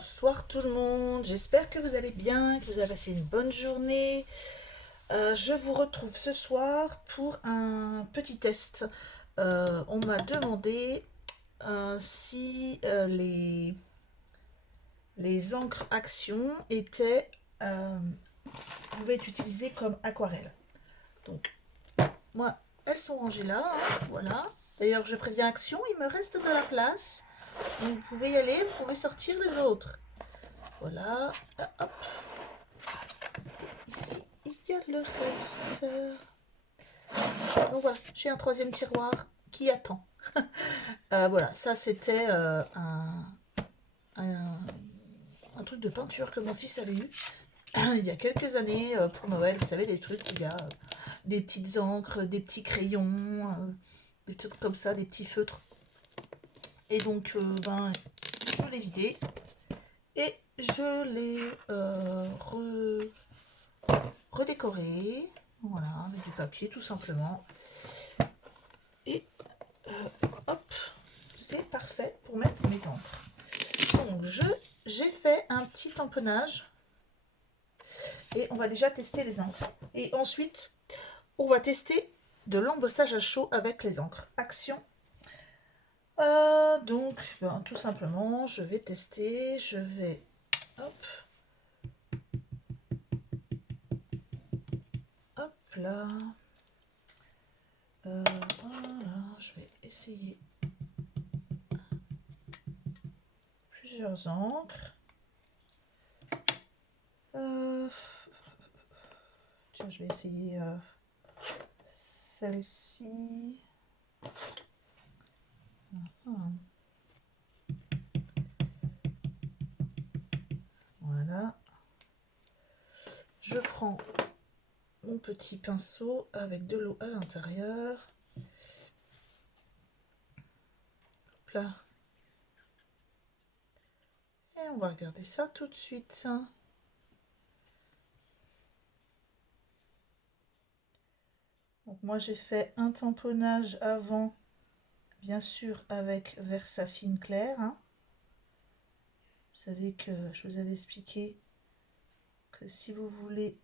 Bonsoir tout le monde, j'espère que vous allez bien, que vous avez passé une bonne journée. Je vous retrouve ce soir pour un petit test. On m'a demandé si les encres Action pouvaient être utilisées comme aquarelle. Donc moi, elles sont rangées là, hein, voilà. D'ailleurs, je préviens Action, il me reste de la place. Donc vous pouvez y aller, vous pouvez sortir les autres. Voilà, hop. Ici, il y a le reste. Donc voilà, j'ai un troisième tiroir qui attend. Voilà, ça c'était un, un truc de peinture que mon fils avait eu il y a quelques années pour Noël. Vous savez, des trucs, il y a des petites encres, des petits crayons, des trucs comme ça, des petits feutres. Et donc, je l'ai vidé et je l'ai redécoré. Voilà, avec du papier tout simplement. Et hop, c'est parfait pour mettre mes encres. Donc j'ai fait un petit tamponnage et on va déjà tester les encres. Et ensuite, on va tester de l'embossage à chaud avec les encres. Action. Tout simplement, je vais tester. Je vais, hop, hop là. Voilà, je vais essayer plusieurs encres. Tiens, je vais essayer celle-ci. Voilà. Je prends mon petit pinceau avec de l'eau à l'intérieur. Hop là. Et on va regarder ça tout de suite. Donc moi j'ai fait un tamponnage avant, bien sûr avec Versafine clair. Vous savez que je vous avais expliqué que si vous voulez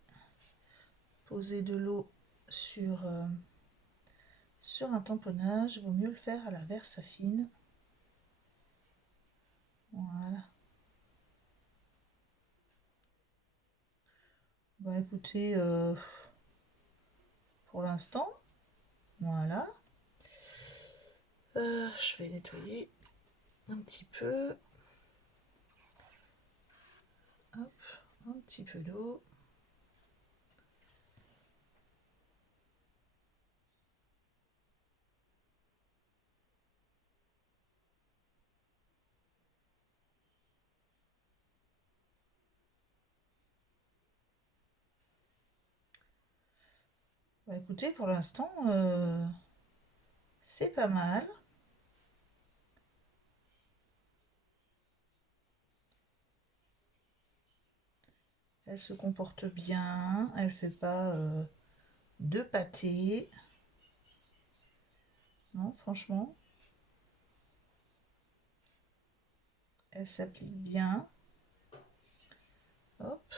poser de l'eau sur un tamponnage, il vaut mieux le faire à la Versafine. Voilà. Bah écoutez, pour l'instant, voilà. Je vais nettoyer un petit peu. Hop, un petit peu d'eau. Bah écoutez, pour l'instant, c'est pas mal. Elle se comporte bien, elle fait pas de pâté. Non, franchement, elle s'applique bien. Hop,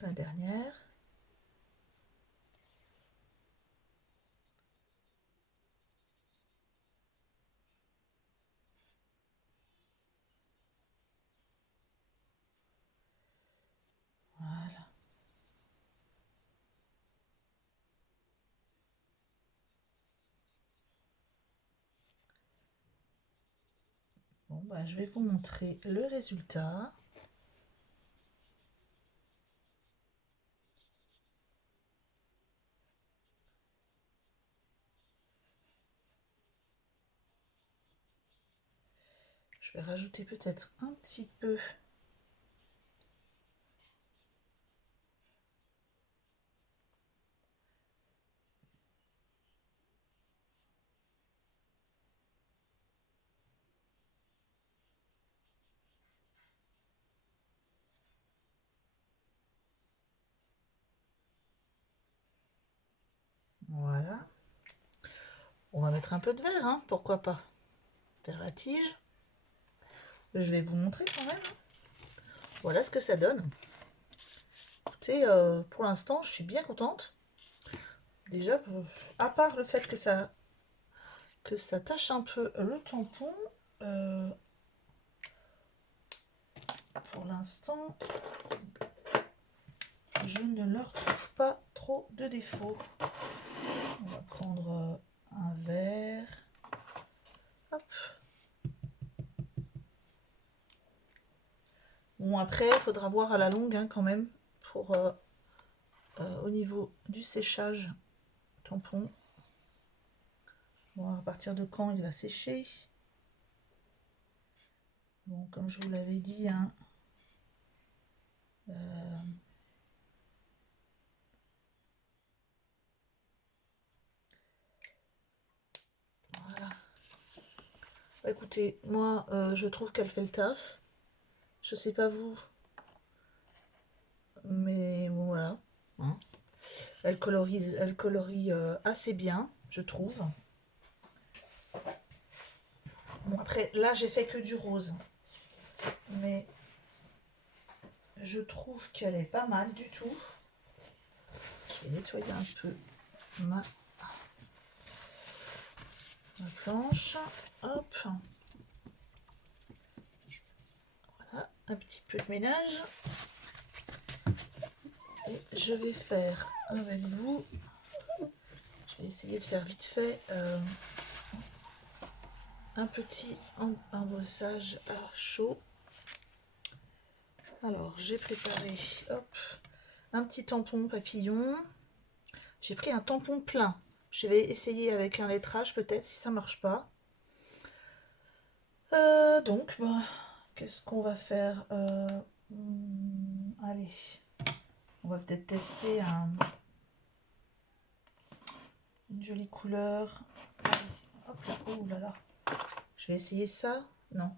la dernière. Voilà. Bon, bah, je vais vous montrer le résultat. Je vais rajouter peut-être un petit peu. Voilà. On va mettre un peu de verre, hein, pourquoi pas. Vers la tige. Je vais vous montrer quand même. Voilà ce que ça donne. Écoutez, pour l'instant, je suis bien contente. Déjà, à part le fait que ça tâche un peu le tampon, pour l'instant, je ne leur trouve pas trop de défauts. On va prendre un verre. Hop. Bon, après, il faudra voir à la longue hein, quand même pour au niveau du séchage tampon. Bon, à partir de quand il va sécher. Bon, comme je vous l'avais dit, hein, voilà. Écoutez, moi, je trouve qu'elle fait le taf. Je sais pas vous, mais bon, voilà. Hein. Elle colorie assez bien, je trouve. Bon, après, là, j'ai fait que du rose. Mais je trouve qu'elle est pas mal du tout. Je vais nettoyer un peu ma planche. Hop. Voilà, un petit peu de ménage. Et je vais faire avec vous, je vais essayer de faire vite fait un petit embossage à chaud. Alors j'ai préparé hop, un petit tampon papillon. J'ai pris un tampon plein. Je vais essayer avec un lettrage peut-être si ça marche pas. Donc bah, qu'est-ce qu'on va faire allez, on va peut-être tester une jolie couleur. Allez, hop là, oh là là. Je vais essayer ça. Non.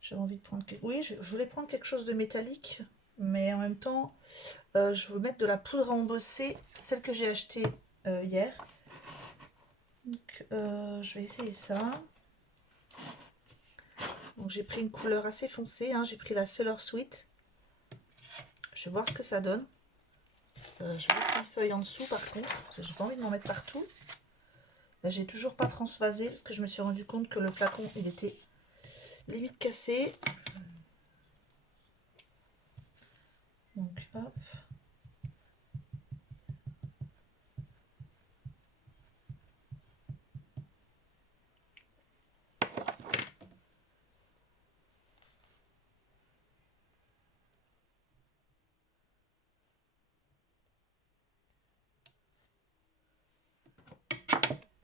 J'avais envie de prendre... Oui, je voulais prendre quelque chose de métallique. Mais en même temps, je veux mettre de la poudre à embosser. Celle que j'ai achetée hier. Donc, je vais essayer ça. Donc, j'ai pris une couleur assez foncée. Hein. J'ai pris la Solar Sweet. Je vais voir ce que ça donne. Je vais mettre une feuille en dessous par contre. Parce que j'ai pas envie de m'en mettre partout. J'ai toujours pas transvasé parce que je me suis rendu compte que le flacon il était limite cassé. Donc hop.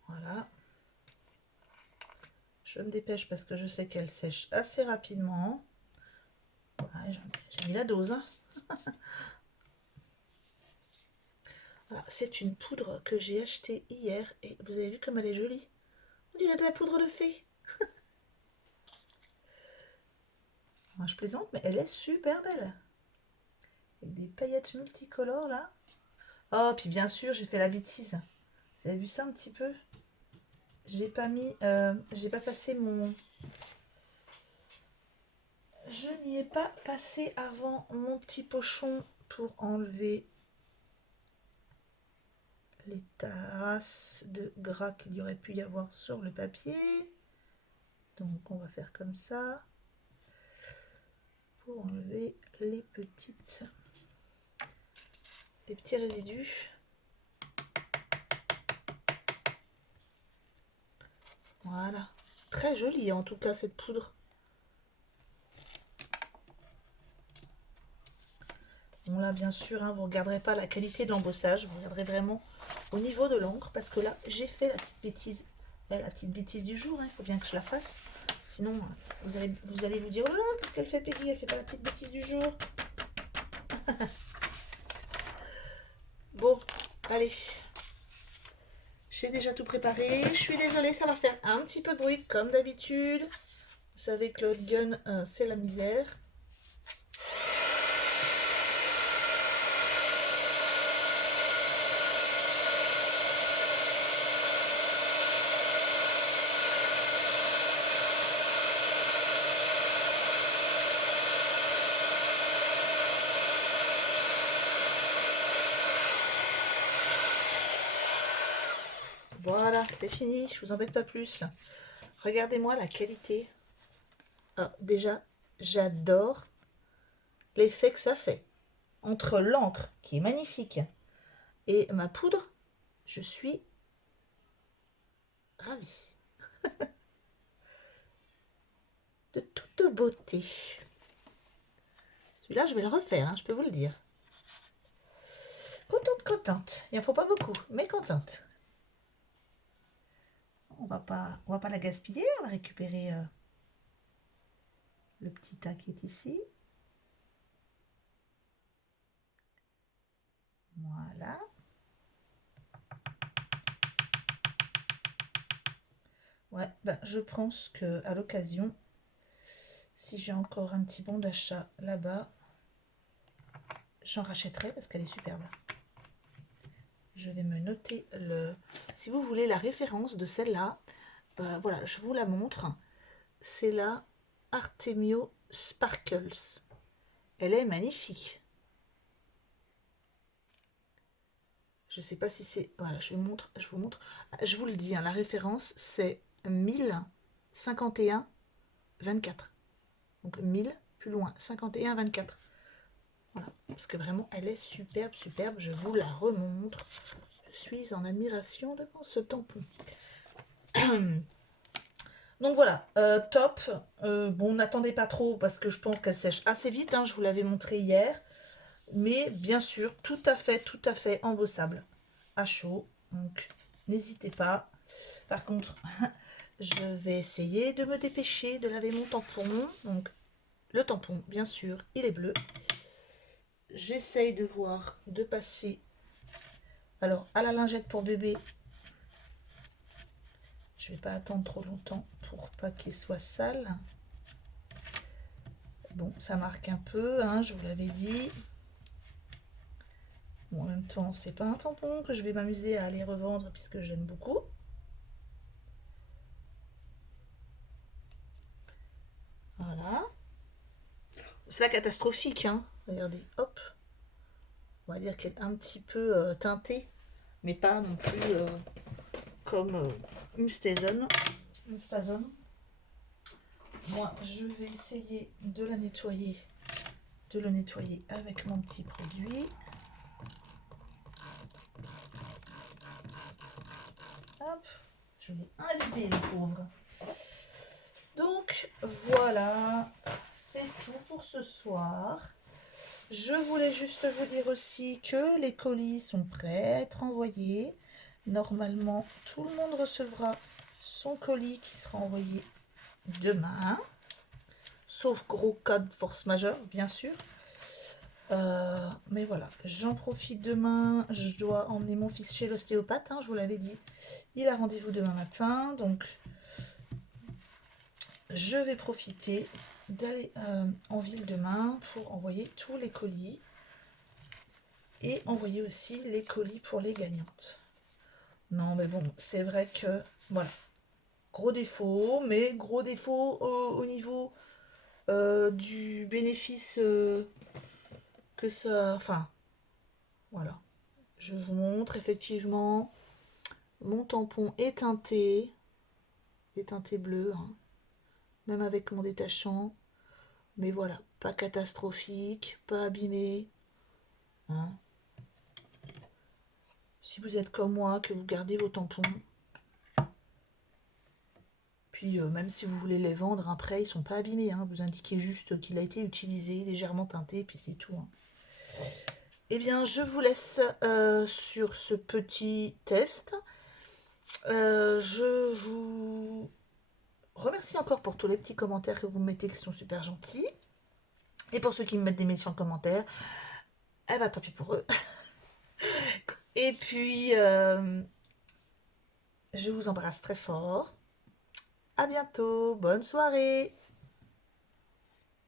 Voilà. Je me dépêche parce que je sais qu'elle sèche assez rapidement. Voilà, j'ai mis la dose. Hein. Voilà, c'est une poudre que j'ai achetée hier et vous avez vu comme elle est jolie. On dirait de la poudre de fée. Moi, je plaisante, mais elle est super belle. Avec des paillettes multicolores là. Oh, puis bien sûr, j'ai fait la bêtise. Vous avez vu ça un petit peu? J'ai pas mis, j'ai pas passé mon... Je n'y ai pas passé avant mon petit pochon pour enlever les tasses de gras qu'il y aurait pu y avoir sur le papier. Donc on va faire comme ça pour enlever les petits résidus. Voilà, très jolie en tout cas cette poudre. Bon là bien sûr hein, vous ne regarderez pas la qualité de l'embossage, vous regarderez vraiment au niveau de l'encre parce que là j'ai fait la petite bêtise du jour, hein, il faut bien que je la fasse. Sinon vous allez vous dire oh là qu'est-ce qu'elle fait Peggy, elle fait pas la petite bêtise du jour. Bon, allez. J'ai déjà tout préparé. Je suis désolée, ça va faire un petit peu de bruit comme d'habitude. Vous savez que le hot gun, c'est la misère. c'est fini, je vous embête pas plus. Regardez-moi la qualité. Alors, déjà, j'adore l'effet que ça fait. Entre l'encre, qui est magnifique, et ma poudre, je suis ravie. De toute beauté. Celui-là, je vais le refaire, hein, je peux vous le dire. Contente, contente. Il n'en faut pas beaucoup, mais contente. On va pas la gaspiller. On va récupérer le petit tas qui est ici. Voilà. Ouais, ben, je pense que à l'occasion, si j'ai encore un petit bon d'achat là-bas, j'en rachèterai parce qu'elle est superbe. Je vais me noter le... Si vous voulez la référence de celle-là, voilà, je vous la montre. C'est la Artemio Sparkles. Elle est magnifique. Je sais pas si c'est... Voilà, je vous montre. Je vous le dis, hein, la référence, c'est 1051-24. Donc 1000, plus loin, 51-24. Voilà, parce que vraiment, elle est superbe, superbe. Je vous la remontre. Je suis en admiration devant ce tampon. Donc voilà, top. Bon, n'attendez pas trop parce que je pense qu'elle sèche assez vite. Hein, je vous l'avais montré hier. Mais bien sûr, tout à fait embossable à chaud. Donc, n'hésitez pas. Par contre, je vais essayer de me dépêcher de laver mon tampon. Donc, le tampon, bien sûr, il est bleu. J'essaye de voir, de passer. Alors, à la lingette pour bébé, je vais pas attendre trop longtemps pour pas qu'il soit sale. Bon, ça marque un peu, hein, je vous l'avais dit. Bon, en même temps, c'est pas un tampon que je vais m'amuser à aller revendre puisque j'aime beaucoup. Voilà. C'est pas catastrophique, hein. Regardez, hop. On va dire qu'elle est un petit peu teintée, mais pas non plus comme une Stazone. Moi, je vais essayer de la nettoyer, de le nettoyer avec mon petit produit. Hop, je l'ai imbibé, le pauvre. Donc, voilà, c'est tout pour ce soir. Je voulais juste vous dire aussi que les colis sont prêts à être envoyés. Normalement, tout le monde recevra son colis qui sera envoyé demain. Sauf gros cas de force majeure, bien sûr. Mais voilà, j'en profite demain. Je dois emmener mon fils chez l'ostéopathe, hein, je vous l'avais dit. Il a rendez-vous demain matin, donc je vais profiter d'aller en ville demain pour envoyer tous les colis et envoyer aussi les colis pour les gagnantes. Non mais bon, c'est vrai que voilà, gros défaut, mais gros défaut au niveau du bénéfice que ça... Enfin, voilà. Je vous montre effectivement, mon tampon est teinté bleu, hein, même avec mon détachant. Mais voilà, pas catastrophique, pas abîmé. Hein. Si vous êtes comme moi, que vous gardez vos tampons, puis même si vous voulez les vendre après, ils sont pas abîmés. Hein. Vous indiquez juste qu'il a été utilisé, légèrement teinté, puis c'est tout. Hein. Eh bien, je vous laisse sur ce petit test. Je vous remercie encore pour tous les petits commentaires que vous mettez, qui sont super gentils. Et pour ceux qui me mettent des méchants commentaires, eh ben tant pis pour eux. Et puis, je vous embrasse très fort. À bientôt, bonne soirée.